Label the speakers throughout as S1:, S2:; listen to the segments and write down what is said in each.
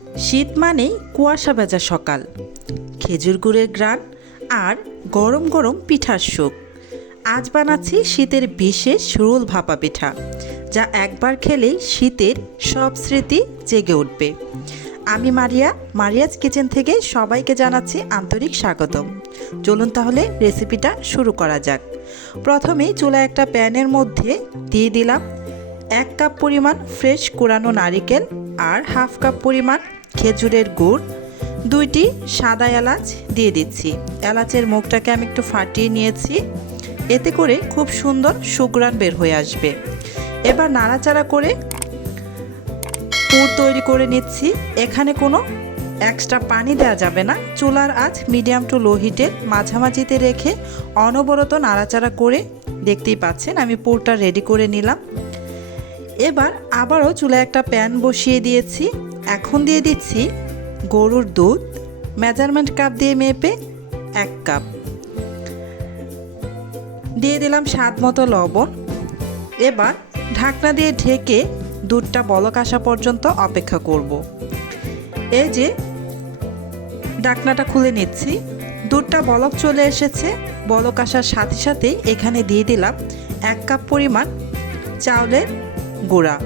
S1: শীত মানেই কুয়াশা ভেজা সকাল। খেজুর গুড়ের গ্রান আর গরম গরম পিঠার সুখ আজ বানাচ্ছি শীতের বিশেষ রোল ভাপা পিঠা, যা একবার খেলেই শীতের সব স্মৃতি জেগে উঠবে। আমি মারিয়া, মারিয়াজ কিচেন থেকে সবাইকে জানাচ্ছি আন্তরিক স্বাগতম। চলুন তাহলে রেসিপিটা শুরু করা যাক। প্রথমেই চুলা একটা প্যানের মধ্যে দিয়ে দিলাম এক কাপ পরিমাণ ফ্রেশ কোরানো নারিকেল আর হাফ কাপ পরিমাণ খেজুরের গুড়, দুইটি সাদা এলাচ দিয়ে দিচ্ছি। এলাচের মুখটাকে আমি একটু ফাটিয়ে নিয়েছি। এতে করে খুব সুন্দর সুগ্রান বের হয়ে আসবে। এবার নাড়াচাড়া করে পুর তৈরি করে নিচ্ছি। এখানে কোনো এক্সট্রা পানি দেওয়া যাবে না। চুলার আঁচ মিডিয়াম টু লো হিটে মাঝামাঝিতে রেখে অনবরত নাড়াচাড়া করে দেখতেই পাচ্ছেন, আমি পুরটা রেডি করে নিলাম। এবার আবারও চুলায় একটা প্যান বসিয়ে দিয়েছি। এখন দিয়ে দিচ্ছি গরুর দুধ, মেজারমেন্ট কাপ দিয়ে মেপে এক কাপ। দিয়ে দিলাম স্বাদ মতো লবণ। এবার ঢাকনা দিয়ে ঢেকে দুধটা বলক আসা পর্যন্ত অপেক্ষা করব। এই যে ঢাকনাটা খুলে নিচ্ছি। দুধটা বলক চলে এসেছে। বলক আসার সাথে সাথে এখানে দিয়ে দিলাম এক কাপ পরিমাণ চাউলের গুঁড়া।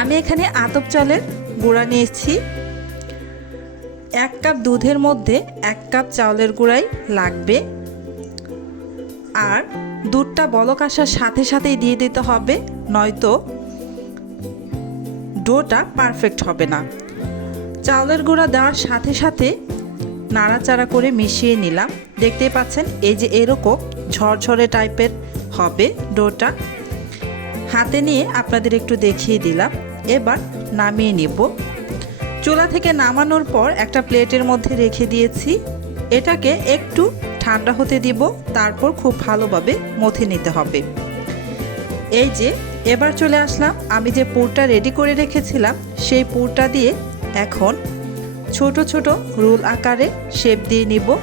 S1: আমি এখানে আতপ চালের গুঁড়া নিয়েছি এক কাপ দুধের মধ্যে এক কাপ চাউলের গুঁড়াই লাগবে। আর দুধটা বলক আসার সাথে সাথেই দিয়ে দিতে হবে, নয়তো ডোটা পারফেক্ট হবে না। চাউলের গুঁড়া দেওয়ার সাথে সাথে নাড়াচাড়া করে মিশিয়ে নিলাম। দেখতেই পাচ্ছেন, এই যে এরকম ঝরঝরে টাইপের হবে ডোটা। হাতে নিয়ে আপনাদের একটু দেখিয়ে দিলাম। এবার নামিয়ে নিব। চুলা থেকে নামানোর পর একটা প্লেটের মধ্যে রেখে দিয়েছি। এটাকে একটু ঠান্ডা হতে দিব, তারপর খুব ভালোভাবে মথে নিতে হবে। এই যে, এবার চলে আসলাম। আমি যে পুরটা রেডি করে রেখেছিলাম, সেই পুরটা দিয়ে এখন ছোট ছোট রোল আকারে শেপ দিয়ে নিব।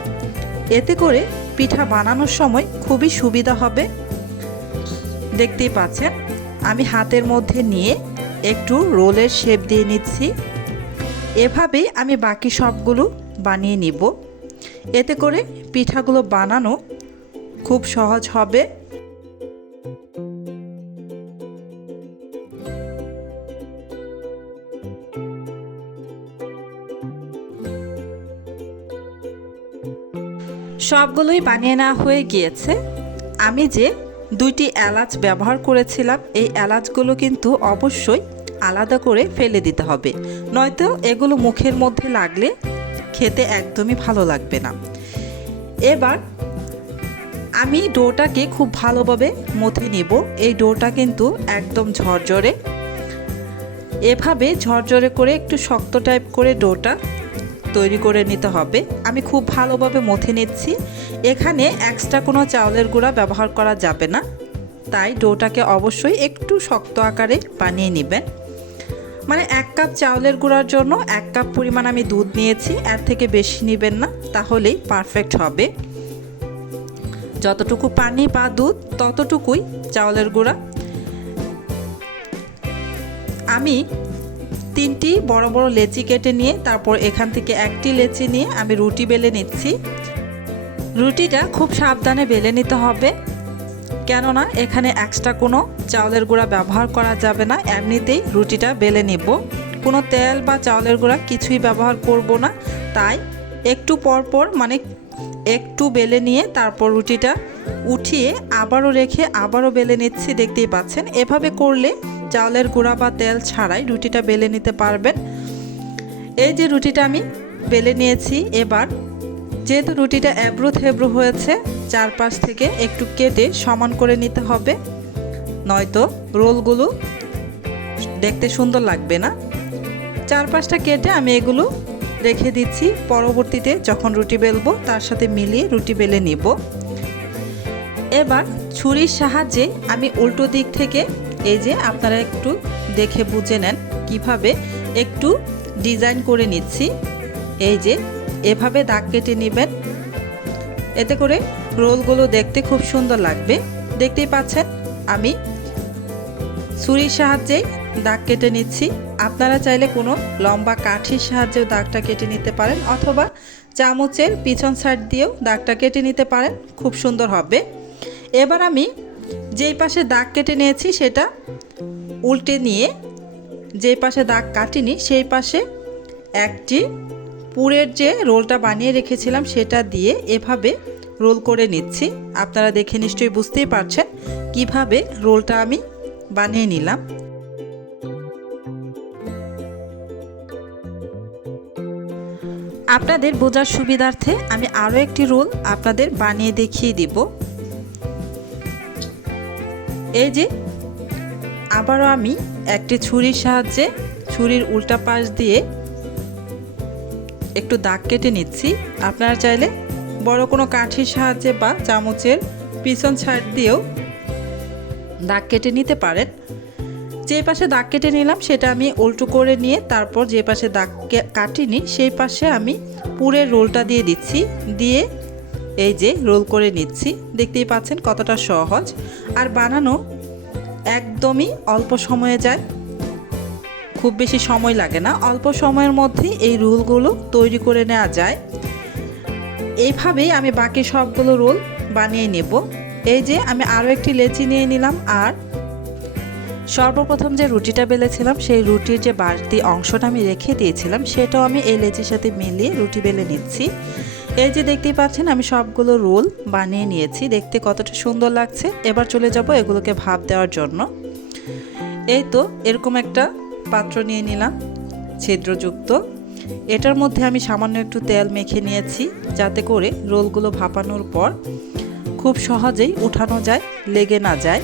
S1: এতে করে পিঠা বানানোর সময় খুবই সুবিধা হবে। দেখতেই পাচ্ছেন? আমি হাতের মধ্যে নিয়ে একটু রোলের শেপ দিয়ে নিচ্ছি। এভাবেই আমি বাকি সবগুলো বানিয়ে নিব। এতে করে পিঠাগুলো বানানো খুব সহজ হবে। সবগুলোই বানিয়ে নেওয়া হয়ে গিয়েছে। আমি যে দুইটি এলাচ ব্যবহার করেছিলাম। এই এলাচগুলো কিন্তু অবশ্যই আলাদা করে ফেলে দিতে হবে। নয়তো এগুলো মুখের মধ্যে লাগলে খেতে একদমই ভালো লাগবে না। এবার আমি ডোটাকে খুব ভালোভাবে মথে নেব। এই ডোটা কিন্তু একদম ঝরঝরে। এভাবে ঝরঝরে করে একটু শক্ত টাইপ করে ডোটা তৈরি করে নিতে হবে। আমি খুব ভালোভাবে মথে নিচ্ছি। এখানে এক্সট্রা কোনো চাউলের গুঁড়া ব্যবহার করা যাবে না। তাই ডোটাকে অবশ্যই একটু শক্ত আকারে বানিয়ে নেবেন। মানে এক কাপ চাউলের গুঁড়ার জন্য এক কাপ পরিমাণ আমি দুধ নিয়েছি। এর থেকে বেশি নেবেন না, তাহলেই পারফেক্ট হবে। যতটুকু পানি বা দুধ, ততটুকুই চাউলের গুঁড়া। আমি তিনটি বড় বড় লেচি কেটে নিয়ে তারপর এখান থেকে একটি লেচি নিয়ে আমি রুটি বেলে নিচ্ছি। রুটিটা খুব সাবধানে বেলে নিতে হবে। কেননা এখানে এক্সট্রা কোনো চাউলের গুঁড়া ব্যবহার করা যাবে না। এমনিতেই রুটিটা বেলে নিব। কোনো তেল বা চাউলের গুঁড়া কিছুই ব্যবহার করব না। তাই একটু পরপর মানে একটু বেলে নিয়ে তারপর রুটিটা উঠিয়ে আবারও রেখে আবারও বেলে নিচ্ছি। দেখতেই পাচ্ছেন? এভাবে করলে চাউলের গুঁড়া বা তেল ছাড়াই রুটিটা বেলে নিতে পারবেন। এই যে রুটিটা আমি বেলে নিয়েছি, এবার যেহেতু রুটিটা এবড়ো থেবড়ো হয়েছে, চারপাশ থেকে একটু কেটে সমান করে নিতে হবে। নয়তো রোলগুলো দেখতে সুন্দর লাগবে না। চারপাশটা কেটে আমি এগুলো রেখে দিচ্ছি। পরবর্তীতে যখন রুটি বেলবো, তার সাথে মিলিয়ে রুটি বেলে নিব। এবার ছুরির সাহায্যে আমি উল্টো দিক থেকে এই যে আপনারা একটু দেখে বুঝে নেন কীভাবে একটু ডিজাইন করে নিচ্ছি। এই যে এভাবে দাগ কেটে নেবেন। এতে করে রোলগুলো দেখতে খুব সুন্দর লাগবে। দেখতেই পাচ্ছেন, আমি ছুরির সাহায্যে দাগ কেটে নিচ্ছি। আপনারা চাইলে কোনো লম্বা কাঠির সাহায্যেও দাগটা কেটে নিতে পারেন অথবা চামচের পিছন সাইড দিয়েও দাগটা কেটে নিতে পারেন। খুব সুন্দর হবে। এবার আমি যেই পাশে দাগ কেটে নিয়েছি সেটা উল্টে নিয়ে যেই পাশে দাগ কাটিনি সেই পাশে একটি পুরের যে রোলটা বানিয়ে রেখেছিলাম সেটা দিয়ে এভাবে রোল করে নিচ্ছি। আপনারা দেখে নিশ্চয়ই বুঝতেই পারছেন কীভাবে রোলটা আমি বানিয়ে নিলাম। আপনাদের বোঝার সুবিধার্থে আমি আরও একটি রোল আপনাদের বানিয়ে দেখিয়ে দিব। এই যে, আবারও আমি একটি ছুরির সাহায্যে ছুরির উল্টা পাশ দিয়ে একটু দাগ কেটে নিচ্ছি। আপনারা চাইলে বড় কোনো কাঠির সাহায্যে বা চামচের পিছন সাইড দিয়েও দাগ কেটে নিতে পারেন। যে পাশে দাগ কেটে নিলাম, সেটা আমি উল্টো করে নিয়ে তারপর যে পাশে দাগ কাটিনি, সেই পাশে আমি পুরের রোলটা দিয়ে দিচ্ছি। দিয়ে এই যে রোল করে নিচ্ছি, দেখতেই পাচ্ছেন কতটা সহজ। আর বানানো একদমই অল্প সময়ে যায়। খুব বেশি সময় লাগে না, অল্প সময়ের মধ্যে এই রোলগুলো তৈরি করে নেওয়া যায়। এইভাবেই আমি বাকি সবগুলো রোল বানিয়ে নেব। এই যে আমি আরও একটি লেচি নিয়ে নিলাম, আর সর্বপ্রথম যে রুটিটা বেলেছিলাম, সেই রুটির যে বাড়তি অংশটা আমি রেখে দিয়েছিলাম, সেটাও আমি এই লেচির সাথে মিলিয়ে রুটি বেলে নিচ্ছি। এই যে দেখতেই পাচ্ছেন, আমি সবগুলো রোল বানিয়ে নিয়েছি। দেখতে কতটা সুন্দর লাগছে। এবার চলে যাব এগুলোকে ভাপ দেওয়ার জন্য। এই তো, এরকম একটা পাত্র নিয়ে নিলাম, ছিদ্রযুক্ত। এটার মধ্যে আমি সামান্য একটু তেল মেখে নিয়েছি, যাতে করে রোলগুলো ভাপানোর পর খুব সহজেই উঠানো যায়, লেগে না যায়।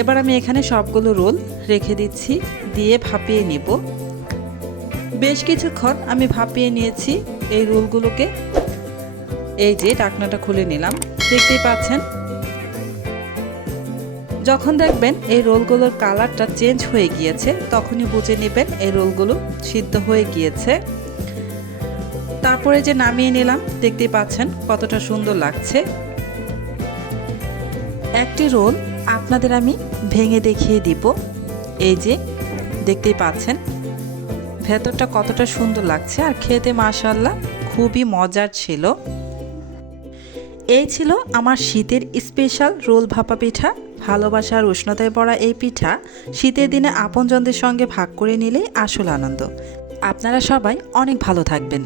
S1: এবার আমি এখানে সবগুলো রোল রেখে দিচ্ছি, দিয়ে ভাপিয়ে নিব। বেশ কিছুক্ষণ আমি ভাপিয়ে নিয়েছি। এই রোলগুলোকে এই যে ডাকনাটা খুলে নিলাম, দেখতেই পাচ্ছেন? যখন দেখবেন এই রোলগুলোর কালারটা চেঞ্জ হয়ে গিয়েছে, তখনই বুঝে নেবেন এই রোলগুলো সিদ্ধ হয়ে গিয়েছে। তারপরে যে নামিয়ে নিলাম, দেখতেই পাচ্ছেন কতটা সুন্দর লাগছে। একটি রোল আপনাদের আমি ভেঙে দেখিয়ে দিব। এই যে, দেখতেই পাচ্ছেন ভেতরটা কতটা সুন্দর লাগছে আর খেতে মাশাল্লাহ খুবই মজার ছিল। এই ছিল আমার শীতের স্পেশাল রোল ভাপা পিঠা, ভালোবাসার উষ্ণতায় পড়া এই পিঠা। শীতের দিনে আপনজনদের সঙ্গে ভাগ করে নিলেই আসল আনন্দ। আপনারা সবাই অনেক ভালো থাকবেন।